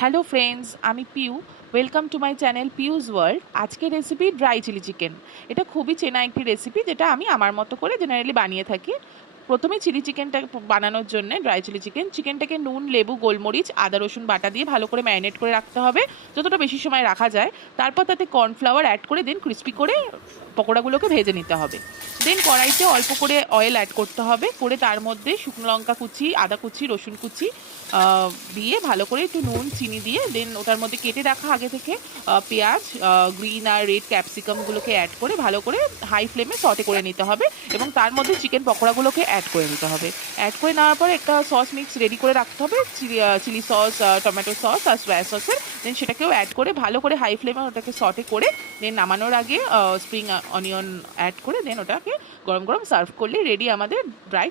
Hello friends, আমি Piu. Welcome to my channel Piu's world. আজকের recipe dry chilli chicken. এটা খুবই চেনা একটি রেসিপি, যেটা আমি আমার মতো করে জেনারেলি বানিয়ে থাকি। প্রথমে চিলি চিকেনটা বানানোর জন্য ড্রাই চিলি চিকেনটাকে নুন, লেবু, গোলমরিচ, আদা রসুন বাটা দিয়ে ভালো করে ম্যারিনেট করে রাখতে হবে, যতটা বেশি সময় রাখা যায়। তারপর তাতে কর্নফ্লাওয়ার অ্যাড করে দেন ক্রিস্পি করে পকোড়াগুলোকে ভেজে নিতে হবে। দেন কড়াইতে অল্প করে অয়েল অ্যাড করতে হবে, করে তার মধ্যে শুকনো লঙ্কা কুচি, আদা কুচি, রসুন কুচি দিয়ে ভালো করে একটু নুন চিনি দিয়ে দেন ওটার মধ্যে কেটে রাখা আগে থেকে পেঁয়াজ, গ্রিন আর রেড ক্যাপসিকামগুলোকে অ্যাড করে ভালো করে হাই ফ্লেমে সটে করে নিতে হবে, এবং তার মধ্যে চিকেন পকোড়াগুলোকে অ্যাড করে নিতে হবে। অ্যাড করে নেওয়ার পর একটা সস মিক্স রেডি করে রাখতে হবে, চিলি সস, টমেটো সস আর সয়া সসের। দেন সেটাকেও অ্যাড করে ভালো করে হাই ফ্লেমে ওটাকে সটে করে দেন নামানোর আগে স্প্রিং অনিয়ন অ্যাড করে দেন ওটাকে গরম গরম সার্ভ করলে রেডি আমাদের ড্রাই